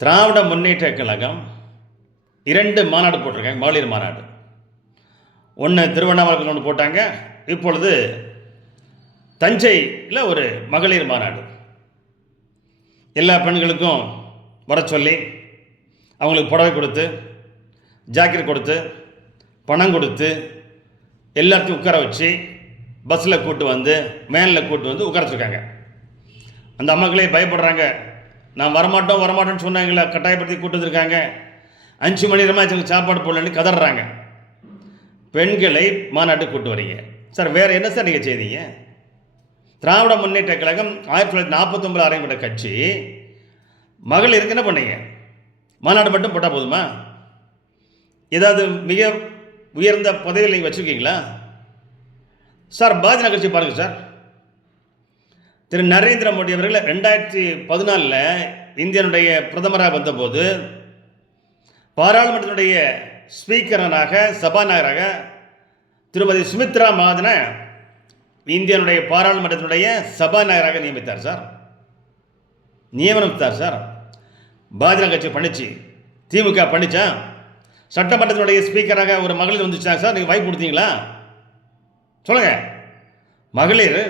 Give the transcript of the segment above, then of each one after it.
திராவிட முன்னேற்ற கழகம் 2 மாநாடு போட்டிருக்காங்க, மகளிர் மாநாடு. ஒன்று திருவண்ணாமலையில் ஒன்று போட்டாங்க, இப்பொழுது தஞ்சையில் ஒரு மகளிர் மாநாடு. எல்லா பெண்களுக்கும் வர சொல்லி அவங்களுக்கு புடவை கொடுத்து, ஜாக்கெட் கொடுத்து, பணம் கொடுத்து, எல்லாத்தையும் உட்கார வச்சு பஸ்ஸில் கூட்டு வந்து வேனில் கூட்டு வந்து உட்கார வச்சுருக்காங்க. அந்த அம்மாக்களே பயப்படுறாங்க. நான் வரமாட்டோன்னு சொன்னாங்களா, கட்டாயப்படுத்தி கூட்டு வந்துருக்காங்க. 5 மணி நேரமாக சாப்பாடு போடலன்னு கதறாங்க. பெண்களை மாநாட்டுக்கு கூட்டு வரீங்க சார், வேறு என்ன சார் நீங்கள் செய்தீங்க? திராவிட முன்னேற்ற கழகம் 1949 ஆரம்பித்த கட்சி. மகளிருக்கு என்ன பண்ணீங்க? மாநாடு மட்டும் போட்டால் போதுமா? ஏதாவது மிக உயர்ந்த பதவியில் நீங்கள் வச்சுருக்கீங்களா சார்? பாஜக கட்சி பாருங்கள் சார். திரு நரேந்திர மோடி அவர்கள் 2014 இந்தியனுடைய பிரதமராக வந்தபோது பாராளுமன்றத்தினுடைய ஸ்பீக்கராக, சபாநாயகராக திருமதி சுமித்ரா மகாஜனை இந்தியனுடைய பாராளுமன்றத்தினுடைய சபாநாயகராக நியமித்தார் சார். நியமனத்தார் சார். பாஜக கட்சி பண்ணிச்சு, திமுக பண்ணிச்சா? சட்டமன்றத்தினுடைய ஸ்பீக்கராக ஒரு மகளிர் வந்துச்சாங்க சார், நீங்கள் வாய்ப்பு கொடுத்தீங்களா? சொல்லுங்கள். மகளிர்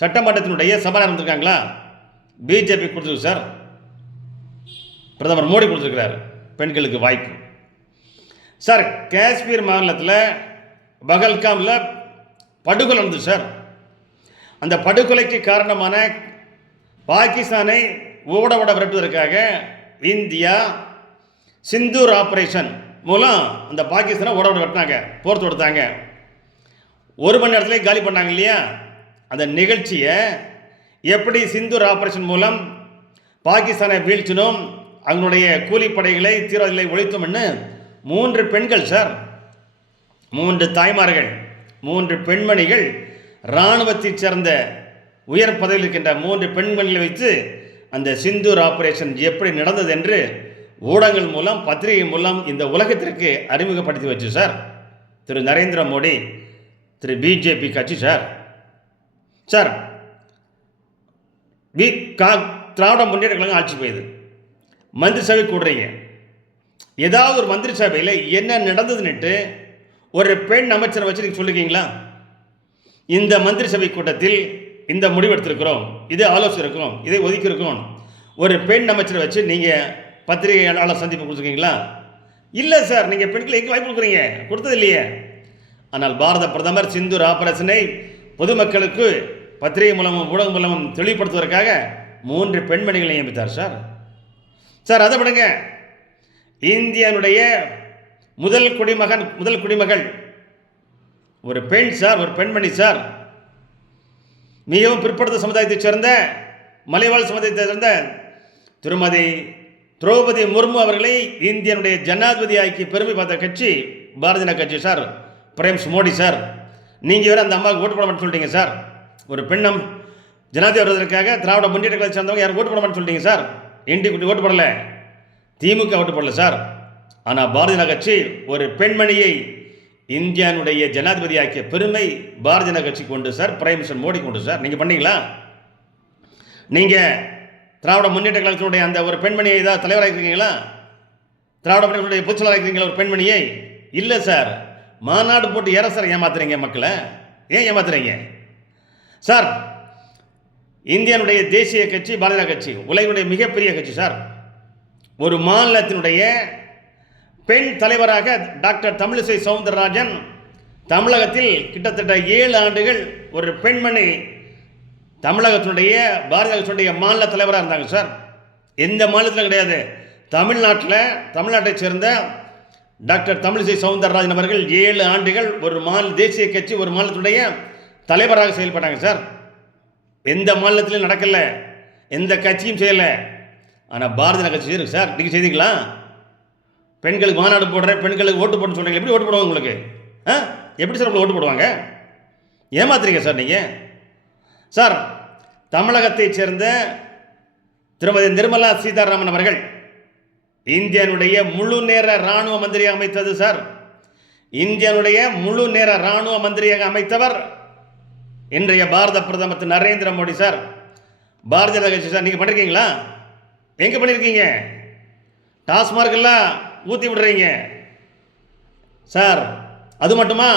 சட்டமன்றத்தினுடைய சபாநாயகர் வந்திருக்காங்களா? பிஜேபி கொடுத்துருக்கு சார். பிரதமர் மோடி கொடுத்துருக்கிறார் பெண்களுக்கு வாய்ப்பு சார். காஷ்மீர் மாநிலத்தில் பகல்காமில் படுகொலை நடந்தது சார். அந்த படுகொலைக்கு காரணமான பாகிஸ்தானை ஓட விரட்டுவதற்காக இந்தியா சிந்தூர் ஆபரேஷன் மூலம் அந்த பாகிஸ்தானை ஓட விரட்டினாங்க, போர் தொடுத்தாங்க. 1 மணி நேரத்துலேயே காலி பண்ணாங்க இல்லையா? அந்த நிகழ்ச்சியை எப்படி சிந்தூர் ஆபரேஷன் மூலம் பாகிஸ்தானை வீழ்த்தினோம், அவங்களுடைய கூலிப்படைகளை தீவிரவாதிகளை ஒழித்தோம்னு 3 பெண்கள் சார், 3 தாய்மார்கள், 3 பெண்மணிகள், இராணுவத்தைச் சேர்ந்த உயர் பதவியில் இருக்கின்ற 3 பெண்மணிகளை வைத்து அந்த சிந்தூர் ஆபரேஷன் எப்படி நடந்தது என்று ஊடகங்கள் மூலம், பத்திரிகை மூலம் இந்த உலகத்திற்கு அறிமுகப்படுத்தி வச்சு சார் திரு நரேந்திர மோடி, திரு பிஜேபி கட்சி சார். சார், திராவிட முன்னேற்ற கழகம் ஆட்சி போயுது, மந்திரி சபை கூடுறீங்க. ஏதாவது ஒரு மந்திரி சபையில் என்ன நடந்ததுன்னுட்டு ஒரு பெண் அமைச்சரை வச்சு நீங்கள் சொல்லிருக்கீங்களா? இந்த மந்திரி சபை கூட்டத்தில் இந்த முடிவெடுத்திருக்கிறோம், இதை ஆலோசிச்சிருக்கிறோம், இதை ஒதுக்கியிருக்கிறோம், ஒரு பெண் அமைச்சரை வச்சு நீங்கள் பத்திரிகையாளர் சந்திப்பு கொடுத்துருக்கீங்களா? இல்லை சார். நீங்கள் பெண்களை எங்கே வாய்ப்பு கொடுக்குறீங்க? கொடுத்தது இல்லையே. ஆனால் பாரத பிரதமர் சிந்தூர் ஆபரேஷனை பொதுமக்களுக்கு பத்திரிகை மூலமும் ஊடகம் மூலமும் தெளிவுபடுத்துவதற்காக 3 பெண்மணிகளை நியமித்தார் சார். சார், அதை விடுங்க. இந்தியனுடைய முதல் குடிமகள் ஒரு பெண் சார், ஒரு பெண்மணி சார். மிகவும் பிற்படுத்த சமுதாயத்தைச் சேர்ந்த, மலைவாழ் சமுதாயத்தைச் சேர்ந்த திருமதி திரௌபதி முர்மு அவர்களை இந்தியனுடைய ஜனாதிபதி ஆக்கி பெருமை பார்த்த கட்சி பாரதிய ஜனதா கட்சி சார். பிரதமர் மோடி சார், நீங்கள் வேறு அந்த அம்மாவுக்கு ஓட்டு போட மாட்டேன்னு சொல்லிட்டீங்க சார். ஒரு பெண்ணம் ஜனாதிபதி வருவதற்காக திராவிட முன்னேற்ற கழகத்தை சேர்ந்தவங்க யாரும் ஓட்டு போட மாட்டேன்னு சொல்லிட்டீங்க சார். NDP ஓட்டு போடலை, திமுக ஓட்டு போடல சார். ஆனால் பாரதிய ஜனதா கட்சி ஒரு பெண்மணியை இந்தியாவுடைய ஜனாதிபதி ஆக்கிய பெருமை பாரதிய ஜனதா கட்சிக்கு உண்டு சார், பிரைம் மினிஸ்டர் மோடிக்கு உண்டு சார். நீங்கள் பண்ணீங்களா? நீங்கள் திராவிட முன்னேற்ற கழகத்தினுடைய அந்த ஒரு பெண்மணியை ஏதாவது தலைவராக இருக்கிறீங்களா? திராவிட முன்னேற்ற பொதுச்செயலாளராக இருக்கிறீங்களா ஒரு பெண்மணியை? இல்லை சார். மாநாடு போட்டு ஏற சார் ஏமாத்துறீங்க மக்களை. ஏன் ஏமாத்துறீங்க சார்? இந்தியனுடைய தேசிய கட்சி பாரதிய ஜனதா கட்சி உலகினுடைய மிகப்பெரிய கட்சி சார். ஒரு மாநிலத்தினுடைய பெண் தலைவராக டாக்டர் தமிழிசை சவுந்தரராஜன் தமிழகத்தில் கிட்டத்தட்ட 7 ஆண்டுகள் ஒரு பெண்மணி தமிழகத்தினுடைய பாரதிய கட்சியுடைய மாநில தலைவராக இருந்தாங்க சார். எந்த மாநிலத்திலும் கிடையாது. தமிழ்நாட்டைச் சேர்ந்த டாக்டர் தமிழிசை சவுந்தரராஜன் அவர்கள் 7 ஆண்டுகள் ஒரு தேசிய கட்சி ஒரு மாநிலத்துடைய தலைவராக செயல்பட்டாங்க சார். எந்த மாநிலத்திலும் நடக்கல, எந்த கட்சியும் செய்யலை. ஆனால் பாரதிய ஜனதா கட்சி செய்யுங்க சார். நீங்கள் செய்தீங்களா? பெண்களுக்கு மாநாடு போடுற, பெண்களுக்கு ஓட்டு போட்டு சொல்கிறீங்க. எப்படி ஓட்டு போடுவாங்க உங்களுக்கு? எப்படி சார் உங்களுக்கு ஓட்டு போடுவாங்க? ஏமாத்துறீங்க சார் நீங்கள். சார், தமிழகத்தைச் சேர்ந்த திருமதி நிர்மலா சீதாராமன் அவர்கள் இந்தியனுடைய முழு நேர இராணுவ மந்திரியாக அமைத்தது சார். இந்தியனுடைய முழு நேர இராணுவ மந்திரியாக அமைத்தவர் இன்றைய பாரத பிரதமர் திரு நரேந்திர மோடி சார். பாரதிய ஜனதா கட்சி சார். நீங்கள் பண்ணியிருக்கீங்களா? எங்கே பண்ணியிருக்கீங்க? டாஸ்மார்க் எல்லாம் ஊற்றி விடுறீங்க சார். அது மட்டுமா,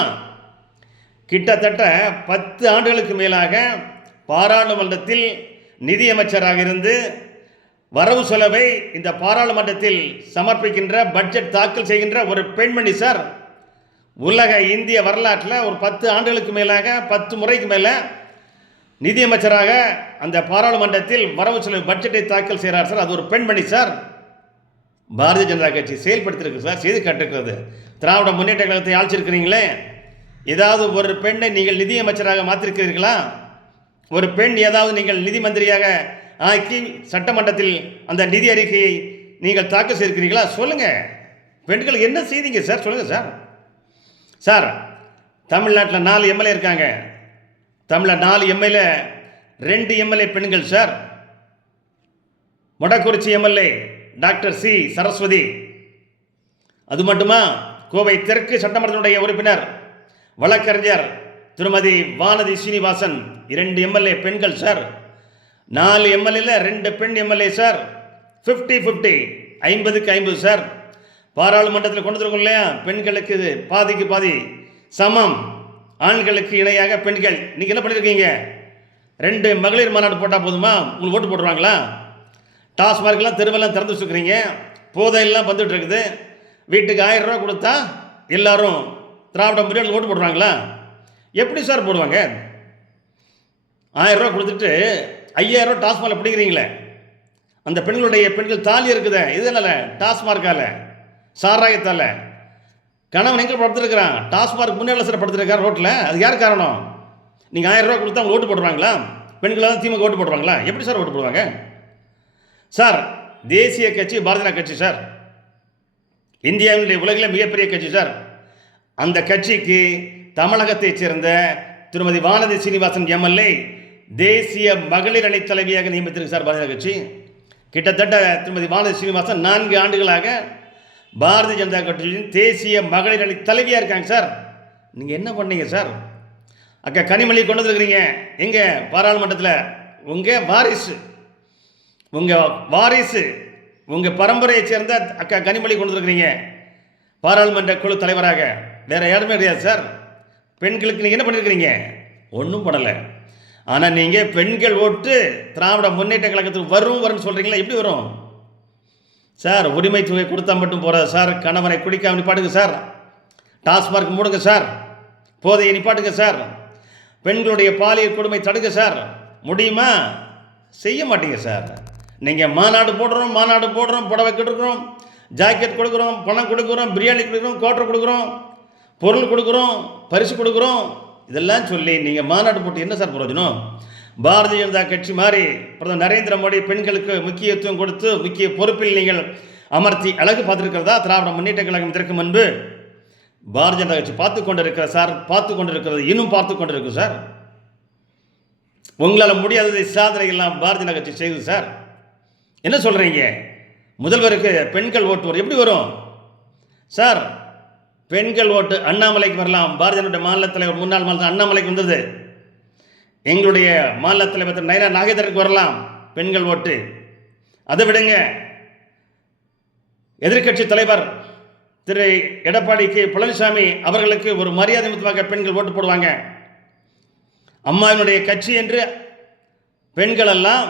கிட்டத்தட்ட 10 ஆண்டுகளுக்கு மேலாக பாராளுமன்றத்தில் நிதியமைச்சராக இருந்து வரவு செலவை இந்த பாராளுமன்றத்தில் சமர்ப்பிக்கின்ற, பட்ஜெட் தாக்கல் செய்கின்ற ஒரு பெண்மணி சார். உலக இந்திய வரலாற்றில் ஒரு 10 ஆண்டுகளுக்கு மேலாக 10 முறைக்கு மேலே நிதியமைச்சராக அந்த பாராளுமன்றத்தில் வரவு செலவு பட்ஜெட்டை தாக்கல் செய்கிறார் சார். அது ஒரு பெண்மணி சார். பாரதிய ஜனதா கட்சி செயல்படுத்தியிருக்கு சார், செய்து காட்டிருக்கிறது. திராவிட முன்னேற்ற கழகத்தை ஆட்சியிருக்கிறீங்களே, ஏதாவது ஒரு பெண்ணை நீங்கள் நிதியமைச்சராக மாற்றிருக்கிறீர்களா? ஒரு பெண் ஏதாவது நீங்கள் நிதி மந்திரியாக ஆக்கி சட்டமன்றத்தில் அந்த நிதி அறிக்கையை நீங்கள் தாக்கல் செய்திருக்கிறீர்களா? சொல்லுங்கள். பெண்கள் என்ன செய்தீங்க சார், சொல்லுங்கள் சார். சார், தமிழ்நாட்டில் 4 எம்எல்ஏ இருக்காங்க. தமிழில் 4 எம்எல்ஏ, 2 எம்எல்ஏ பெண்கள் sir. Modakurichi MLA doctor C Saraswathi. அது மட்டுமா, கோவை தெற்கு சட்டமன்றத்தினுடைய உறுப்பினர் வழக்கறிஞர் திருமதி வானதி சீனிவாசன், 2 எம்எல்ஏ பெண்கள் சார். 4 எம்எல்ஏல 2 பெண் எம்எல்ஏ சார். 50-50, 50க்கு 50 சார். பாராளுமன்றத்தில் கொண்டு வந்துருக்கோம் இல்லையா, பெண்களுக்கு இது பாதிக்கு பாதி சமம், ஆண்களுக்கு இணையாக பெண்கள். நீங்கள் என்ன பண்ணியிருக்கீங்க? 2 மகளிர் மாநாடு போட்டால் போதுமா? உங்களுக்கு ஓட்டு போட்டுருவாங்களா? டாஸ்மார்க்கெல்லாம் தெருவெல்லாம் திறந்து வச்சுருக்கிறீங்க, போதையெல்லாம் வந்துட்டு இருக்குது. வீட்டுக்கு 1000 ரூபா கொடுத்தா எல்லாரும் திராவிட முன்னேற்ற ஓட்டு போடுவாங்களா? எப்படி சார் போடுவாங்க? 1000 ரூபா கொடுத்துட்டு 5000 ரூபா டாஸ்மார்க்கில் பிடிக்கிறீங்களே, அந்த பெண்கள் தாலி இருக்குதே, இதனால டாஸ்மார்க்கால, சாராயத்தால் கணவன் எங்கே படுத்துருக்கிறான்? டாஸ்மார்க் முன்னேற்ற சார் படுத்துருக்கான் ரோட்டில். அது யார் காரணம்? நீங்கள் 1000 ரூபா கொடுத்தா அவங்க ஓட்டு போடுவாங்களா? பெண்களாக திமுக ஓட்டு போடுவாங்களா? எப்படி சார் ஓட்டு போடுவாங்க சார்? தேசிய கட்சி பாரதிய ஜனதா கட்சி சார், இந்தியாவினுடைய உலகில் மிகப்பெரிய கட்சி சார். அந்த கட்சிக்கு தமிழகத்தைச் சேர்ந்த திருமதி வானதி சீனிவாசன் எம்எல்ஏ தேசிய மகளிர் அணி தலைவியாக நியமித்திருக்கு சார் பாரதிய ஜனதா கட்சி. கிட்டத்தட்ட திருமதி வானதி சீனிவாசன் 4 ஆண்டுகளாக பாரதிய ஜனதா கட்சியின் தேசிய மகளிர் அணி தலைவியாக இருக்காங்க சார். நீங்கள் என்ன பண்ணீங்க சார்? அக்கா கனிமொழி கொண்டு வந்துருக்கிறீங்க எங்கே பாராளுமன்றத்தில். உங்கள் வாரிசு உங்கள் பரம்பரையை சேர்ந்த அக்கா கனிமொழி கொண்டு வந்துருக்கிறீங்க பாராளுமன்ற குழு தலைவராக. வேறு யாருமே கிடையாது சார். பெண்களுக்கு நீங்கள் என்ன பண்ணியிருக்கிறீங்க? ஒன்றும் பண்ணலை. ஆனால் நீங்கள் பெண்கள் ஓட்டு திராவிட முன்னேற்ற கழகத்துக்கு வரும்னு சொல்கிறீங்களா? எப்படி வரும் சார்? உரிமை தொகை கொடுத்தா மட்டும் போகிறாது சார். கணவனை குடிக்காம நிப்பாட்டுங்க சார். டாஸ்மார்க் மூடுங்க சார். போதையை நிப்பாட்டுங்க சார். பெண்களுடைய பாலியல் கொடுமை தடுங்க சார். முடியுமா? செய்ய மாட்டீங்க சார். நீங்கள் மாநாடு போடுறோம், புடவை கொடுக்குறோம், ஜாக்கெட் கொடுக்குறோம், பணம் கொடுக்குறோம், பிரியாணி கொடுக்குறோம், கோட்டர் கொடுக்குறோம், பொருள் கொடுக்குறோம், பரிசு கொடுக்குறோம், இதெல்லாம் சொல்லி நீங்கள் மாநாடு போட்டு என்ன சார் பிரயோஜனம்? பாரதிய ஜனதா கட்சி மாதிரி பிரதமர் நரேந்திர மோடி பெண்களுக்கு முக்கியத்துவம் கொடுத்து முக்கிய பொறுப்பில் நீங்கள் அமர்த்தி அழகு பார்த்துருக்கிறதா திராவிட முன்னேற்ற கழகம் இதற்கு முன்பு? பாரதிய ஜனதா கட்சி பார்த்து கொண்டு இருக்கிற சார், பார்த்து கொண்டு இருக்கிறது, இன்னும் பார்த்து கொண்டு இருக்கு சார். உங்களால் முடியாததை சாதனைகள்லாம் பாரதிய ஜனதா கட்சி செய்யுது சார். என்ன சொல்கிறீங்க? முதல்வருக்கு பெண்கள் ஓட்டு வரும், எப்படி வரும் சார்? பெண்கள் ஓட்டு அண்ணாமலைக்கு வரலாம். பாரதிய ஜனதா மாநில தலைவர், முன்னாள் மாநில அண்ணாமலைக்கு வந்தது. எங்களுடைய மாநில தலைவர் திரு நயினா நாகேந்திரனுக்கு வரலாம் பெண்கள் ஓட்டு. அதை விடுங்க, எதிர்க்கட்சி தலைவர் திரு எடப்பாடி கே பழனிசாமி அவர்களுக்கு ஒரு மரியாதை மிக்கமாக பெண்கள் ஓட்டு போடுவாங்க. அம்மாவினுடைய கட்சி என்று பெண்கள் எல்லாம்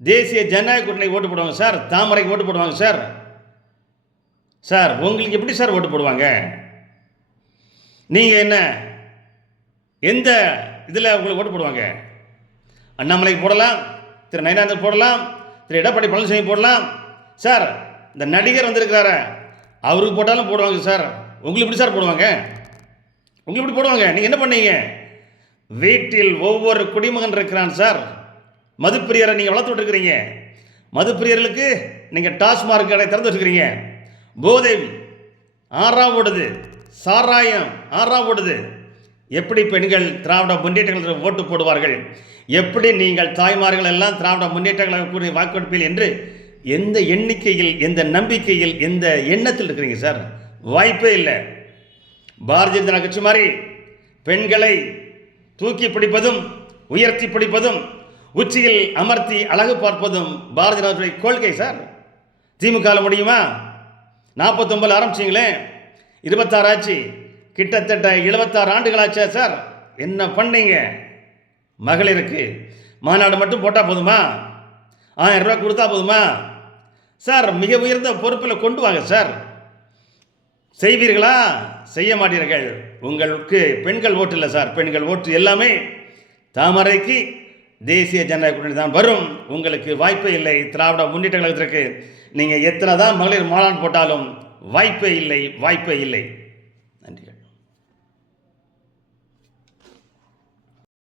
தேசிய ஜனநாயக கூட்டணி ஓட்டு போடுவாங்க சார். தாமரைக்கு ஓட்டு போடுவாங்க சார். சார், உங்களுக்கு எப்படி சார் ஓட்டு போடுவாங்க? நீங்கள் என்ன எந்த இதில் உங்களுக்கு ஓட்டு போடுவாங்க? அண்ணாமலைக்கு போடலாம், திரு நயினாந்தன் போடலாம், திரு எடப்பாடி பழனிசாமி போடலாம் சார். இந்த நடிகர் வந்திருக்கிறார அவருக்கு போட்டாலும் போடுவாங்க சார். உங்களுக்கு எப்படி சார் போடுவாங்க? உங்களுக்கு எப்படி போடுவாங்க? நீங்கள் என்ன பண்ணீங்க? வீட்டில் ஒவ்வொரு குடிமகன் இருக்கிறான் சார். மதுப்பிரியரை நீங்கள் வளர்த்து விட்டுருக்கிறீங்க. மதுப்பிரியர்களுக்கு நீங்கள் டாஸ்மார்க் கடை திறந்து வச்சுக்கிறீங்க. போதை ஆறா ஓடுது, சாராயம் ஆறா ஓடுது. எப்படி பெண்கள் திராவிட முன்னேற்ற கழகத்தில் ஓட்டு போடுவார்கள்? எப்படி நீங்கள் தாய்மார்கள் எல்லாம் திராவிட முன்னேற்ற கழக வாக்கெடுப்பில் என்று எந்த எண்ணிக்கையில், எந்த நம்பிக்கையில், எந்த எண்ணத்தில் இருக்கிறீங்க சார்? வாய்ப்பே இல்லை. பாரதிய ஜனதா கட்சி மாதிரி பெண்களை தூக்கி பிடிப்பதும் உயர்த்தி பிடிப்பதும் உச்சியில் அமர்த்தி அழகு பார்ப்பதும் பாரதிய ஜனதா கொள்கை சார். திமுகவில் முடியுமா? 49 ஆரம்பிச்சிங்களே, 26 ஆச்சு, கிட்டத்தட்ட 76 ஆண்டுகளாச்சா சார்? என்ன பண்ணீங்க? மகளிருக்கு மாநாடு மட்டும் போட்டால் போதுமா? 1000 ரூபா கொடுத்தா போதுமா? சார் மிக உயர்ந்த பொறுப்பில் கொண்டு வாங்க சார். செய்வீர்களா? செய்ய மாட்டீர்கள். உங்களுக்கு பெண்கள் ஓட்டு இல்லை சார். பெண்கள் ஓட்டு எல்லாமே தாமரைக்கு தேசிய ஜனநாயக கூட்டணி தான் வரும். உங்களுக்கு வாய்ப்பே இல்லை. திராவிட முன்னேற்ற கழகத்திற்கு நீங்கள் எத்தனை தான் மகளிர் மாநாடு போட்டாலும் வாய்ப்பே இல்லை, வாய்ப்பே இல்லை.